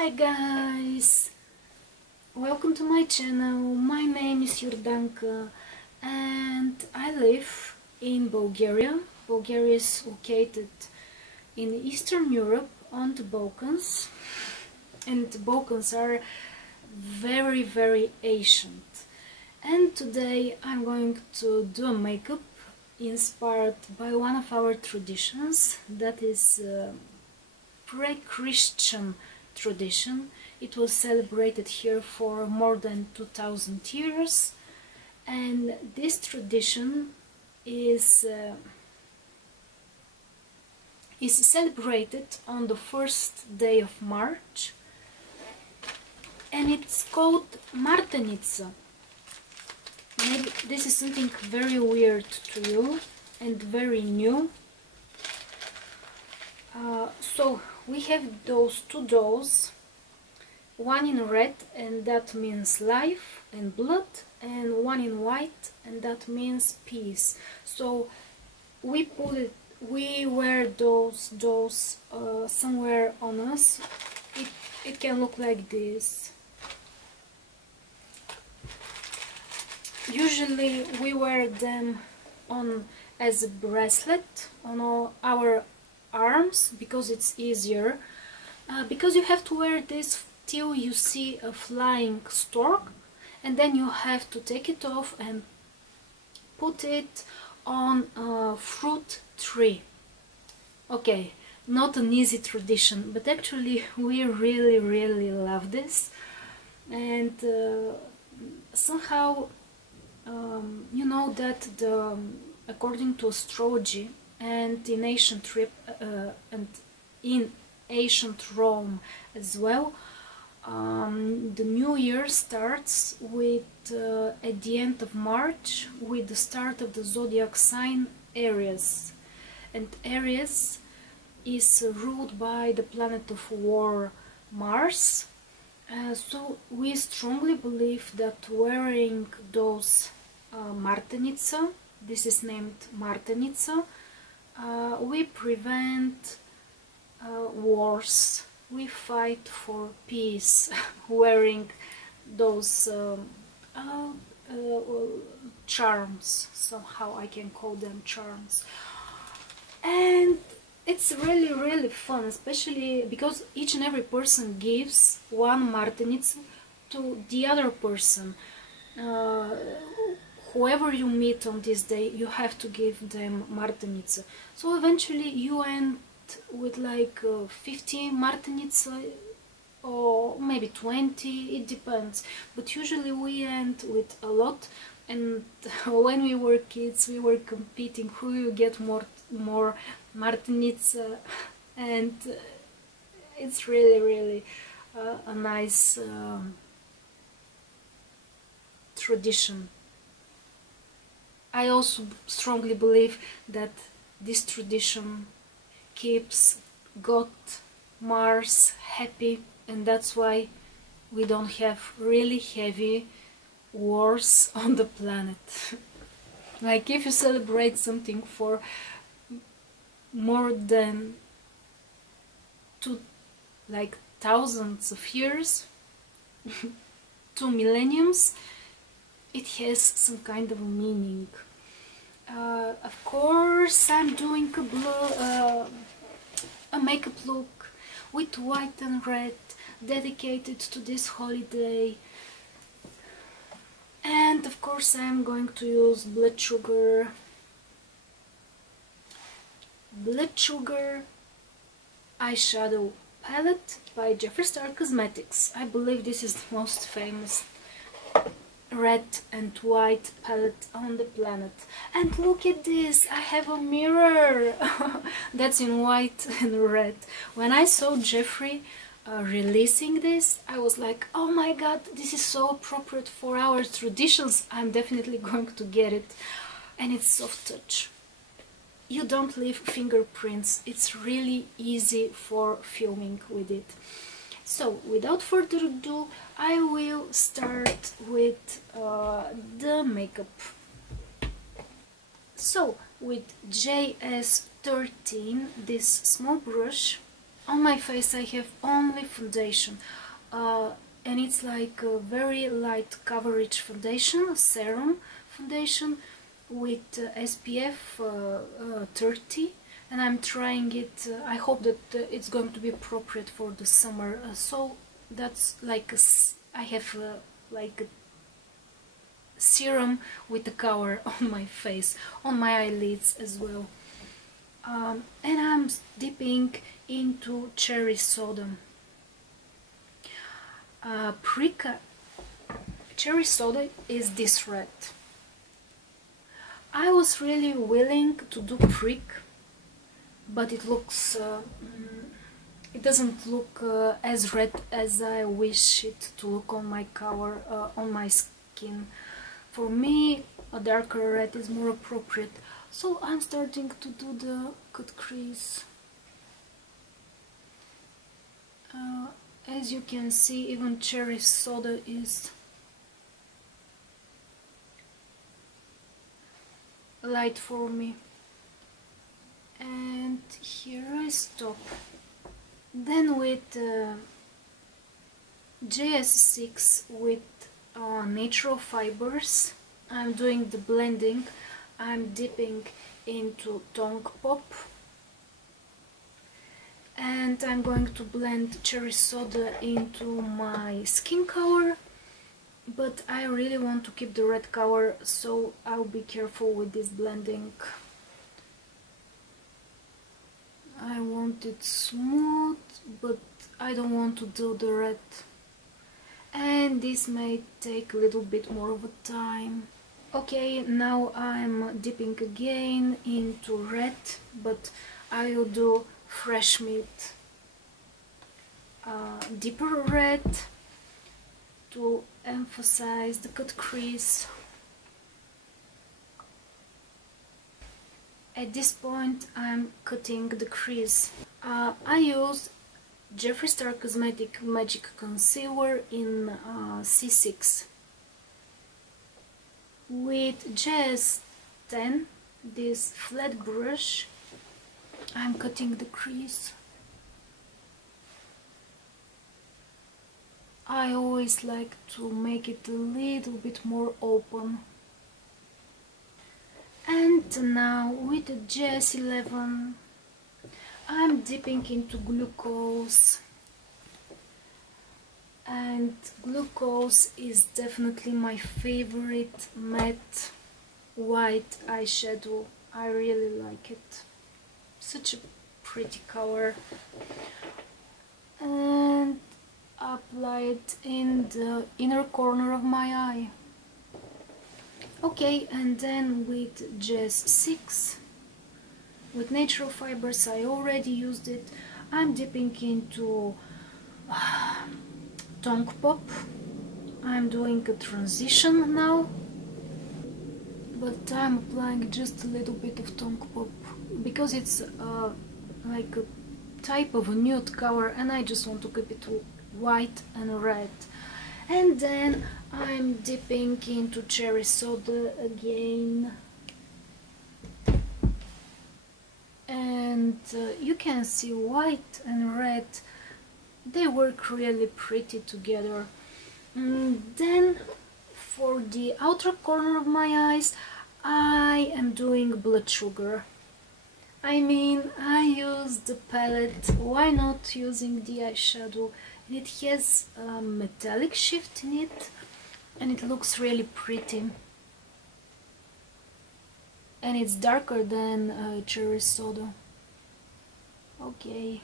Hi guys, welcome to my channel. My name is Yordanka and I live in Bulgaria. Bulgaria is located in Eastern Europe on the Balkans, and the Balkans are very ancient. And today I'm going to do a makeup inspired by one of our traditions, that is pre-Christian tradition. It was celebrated here for more than 2000 years, and this tradition is celebrated on the first day of March, and it's called Martenitsa. Maybe this is something very weird to you and very new. So we have those two dolls, one in red and that means life and blood, and one in white and that means peace. So we wear those dolls somewhere on us. It can look like this. Usually we wear them on as a bracelet on our arms because it's easier, because you have to wear this till you see a flying stork, and then you have to take it off and put it on a fruit tree. Okay, not an easy tradition, but actually we really love this. And somehow you know that according to astrology and in ancient Rome as well, the new year starts with at the end of March with the start of the zodiac sign Aries, and Aries is ruled by the planet of war, Mars. So we strongly believe that wearing those Martenitsa, this is named Martenitsa, we prevent wars, we fight for peace wearing those charms, somehow I can call them charms. And it's really fun, especially because each and every person gives one Martenitsa to the other person. Whoever you meet on this day, you have to give them Martenitsa. So eventually you end with like 50 Martenitsa or maybe 20, it depends. But usually we end with a lot, and when we were kids we were competing who will get more Martenitsa, and it's really a nice tradition. I also strongly believe that this tradition keeps God, Mars happy, and that's why we don't have really heavy wars on the planet. Like if you celebrate something for more than thousands of years, 2 millenniums, it has some kind of meaning. Of course I'm doing a makeup look with white and red dedicated to this holiday, and of course I'm going to use blood sugar eyeshadow palette by Jeffree Cosmetics. I believe this is the most famous red and white palette on the planet. And look at this, I have a mirror that's in white and red. When I saw Jeffree releasing this, I was like, oh my god, this is so appropriate for our traditions, I'm definitely going to get it. And it's soft touch, you don't leave fingerprints, it's really easy for filming with it. So without further ado, I will start with the makeup. So with JS13, this small brush, On my face I have only foundation, and it's like a very light coverage foundation, a serum foundation with SPF 30, and I'm trying it. I hope that it's going to be appropriate for the summer. So that's like I have like a serum with the cover on my face, on my eyelids as well. And I'm dipping into cherry soda. Cherry soda is this red. I was really willing to do prick, but it looks it doesn't look as red as I wish it to look on my cover, on my skin. For me, a darker red is more appropriate. So I'm starting to do the cut crease. As you can see, even cherry soda is light for me. And here I stop. Then with JS6 with natural fibers, I'm doing the blending. I'm dipping into tongue pop, and I'm going to blend cherry soda into my skin color, but I really want to keep the red color, so I'll be careful with this blending. I want it smooth, but I don't want to do the red, and this may take a little bit more of a time. Okay, now I'm dipping again into red, but I will do fresh meat, deeper red to emphasize the cut crease. At this point I'm cutting the crease. I use Jeffree Star Cosmetic Magic Concealer in C6. With JS10, this flat brush, I'm cutting the crease. I always like to make it a little bit more open. And now with the JS11, I'm dipping into glucose. And glucose is definitely my favorite matte white eyeshadow. I really like it. Such a pretty color. And apply it in the inner corner of my eye. Okay, and then with JS6, with natural fibers, I already used it. I'm dipping into tongue pop. I'm doing a transition now, but I'm applying just a little bit of tongue pop because it's like a type of a nude color, and I just want to keep it white and red. And then I'm dipping into cherry soda again, and you can see white and red, they work really pretty together. Then for the outer corner of my eyes, I am doing blood sugar. I mean, I use the palette, why not using the eyeshadow? It has a metallic shift in it, and it looks really pretty. And it's darker than cherry soda. Okay.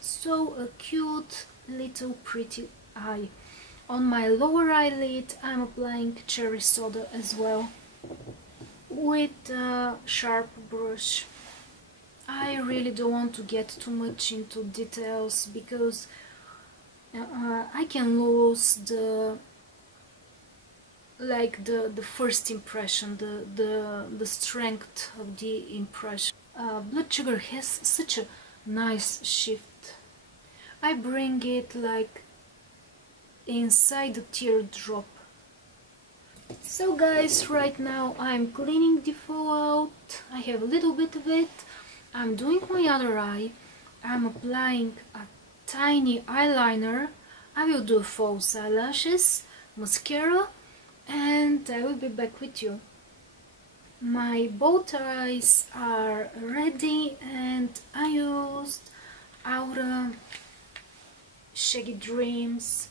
So a cute little pretty eye. On my lower eyelid I'm applying cherry soda as well with a sharp brush. I really don't want to get too much into details because I can lose the first impression, the strength of the impression. Blood sugar has such a nice shift. I bring it like inside the teardrop. So guys, right now I'm cleaning the fallout. I have a little bit of it. I'm doing my other eye, I'm applying a tiny eyeliner. I will do false eyelashes, mascara, and I will be back with you. My bow ties are ready and I used Aura Shaggy Dreams.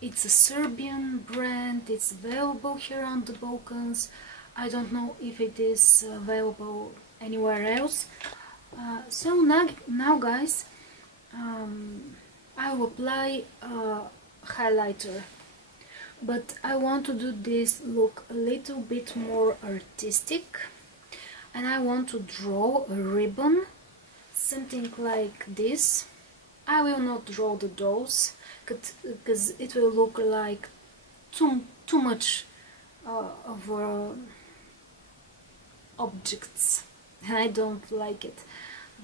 It's a Serbian brand, it's available here on the Balkans. I don't know if it is available anywhere else. So now guys, I will apply a highlighter. But I want to do this look a little bit more artistic, and I want to draw a ribbon, something like this. I will not draw the dolls because it will look like too much of objects, and I don't like it.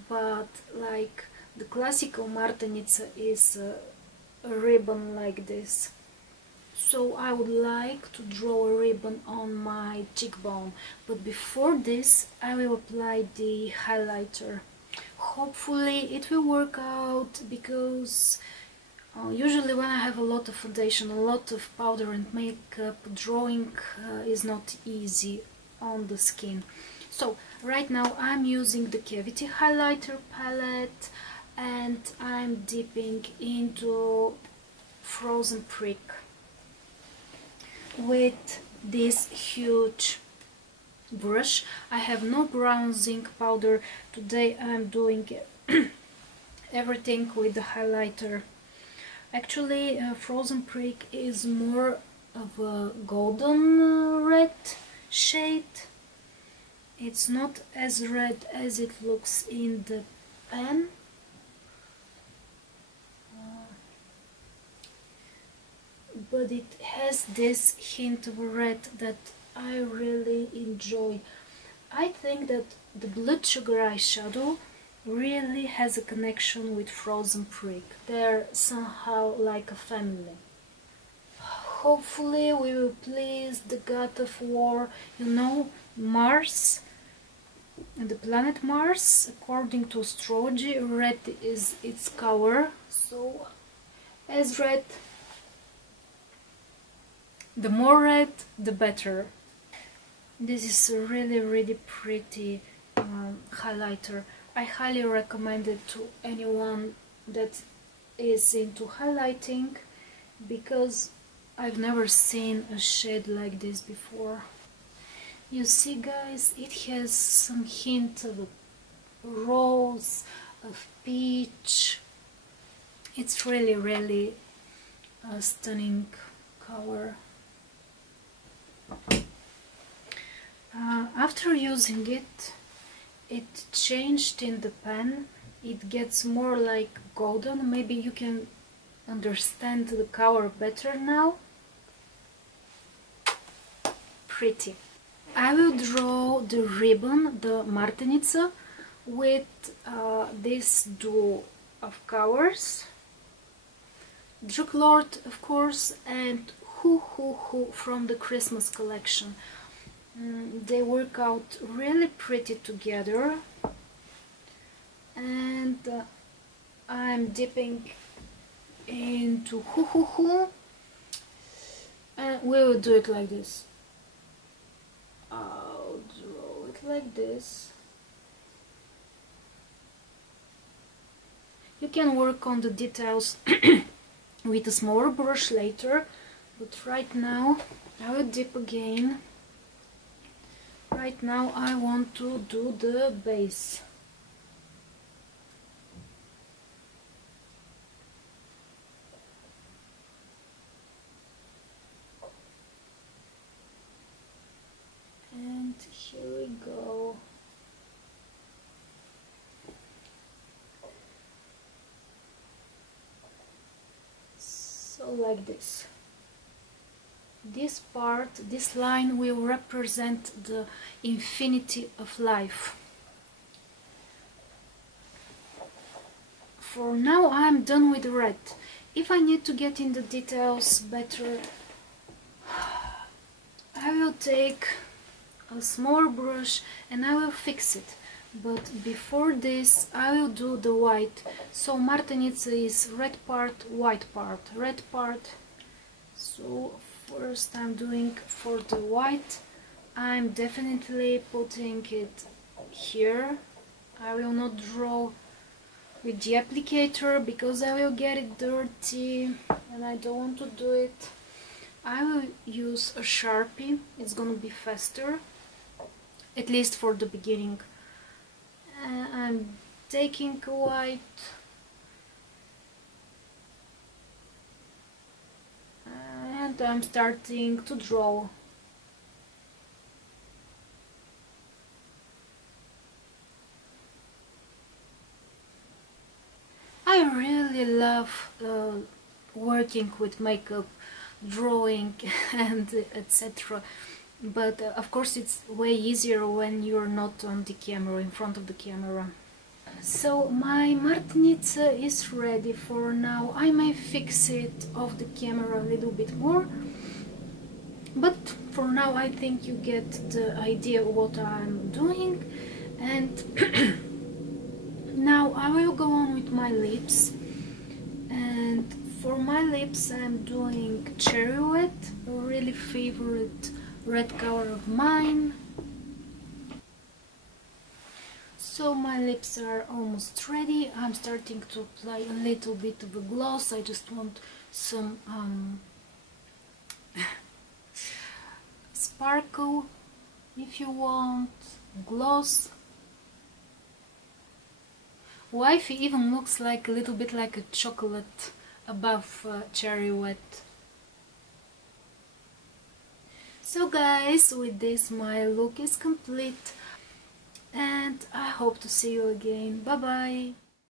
But like the classical Martenitsa is a ribbon like this. So I would like to draw a ribbon on my cheekbone, but before this I will apply the highlighter. Hopefully it will work out, because usually when I have a lot of foundation, a lot of powder and makeup, drawing is not easy on the skin. So right now I'm using the Cavity highlighter palette and I'm dipping into Frozen Prick with this huge brush. I have no bronzing powder today. I'm doing everything with the highlighter. Actually, Frozen Prick is more of a golden red shade. It's not as red as it looks in the pan. But it has this hint of red that I really enjoy. I think that the Blood Sugar eyeshadow really has a connection with Frozen Prick. They're somehow like a family. Hopefully we will please the god of war, you know, Mars, and the planet Mars. According to astrology, red is its color, so as red, the more red, the better. This is a really pretty highlighter. I highly recommend it to anyone that is into highlighting, because I've never seen a shade like this before. You see guys, it has some hint of rose, of peach. It's really a stunning color. After using it, it changed in the pan. It gets more like golden. Maybe you can understand the color better now. Pretty. I will draw the ribbon, the Martenitsa, with this duo of colors. Drug Lord, of course, and Who from the Christmas collection. They work out really pretty together, and I'm dipping into Who, and we will do it like this. I'll draw it like this. You can work on the details with a smaller brush later, but right now I will dip again. Right now I want to do the base. And here we go. So like this. This part, this line will represent the infinity of life. For now I'm done with the red. If I need to get in the details better, I will take a smaller brush and I will fix it. But before this I will do the white. So Martenitsa is red part, white part, red part. So first I'm doing for the white. I'm definitely putting it here. I will not draw with the applicator because I will get it dirty and I don't want to do it. I will use a Sharpie, it's gonna be faster, at least for the beginning. I'm taking white and I'm starting to draw. I really love working with makeup, drawing and etc. But of course it's way easier when you're not on the camera, in front of the camera. So my Martenitsa is ready for now. I may fix it off the camera a little bit more, but for now I think you get the idea of what I'm doing. And now I will go on with my lips, and for my lips I'm doing Cherry Wet, a really favorite red color of mine. So my lips are almost ready. I'm starting to apply a little bit of a gloss. I just want some sparkle, if you want, gloss. Wifey even looks like a little bit like a chocolate above Cherry Wet. So guys, with this my look is complete and I hope to see you again. Bye bye!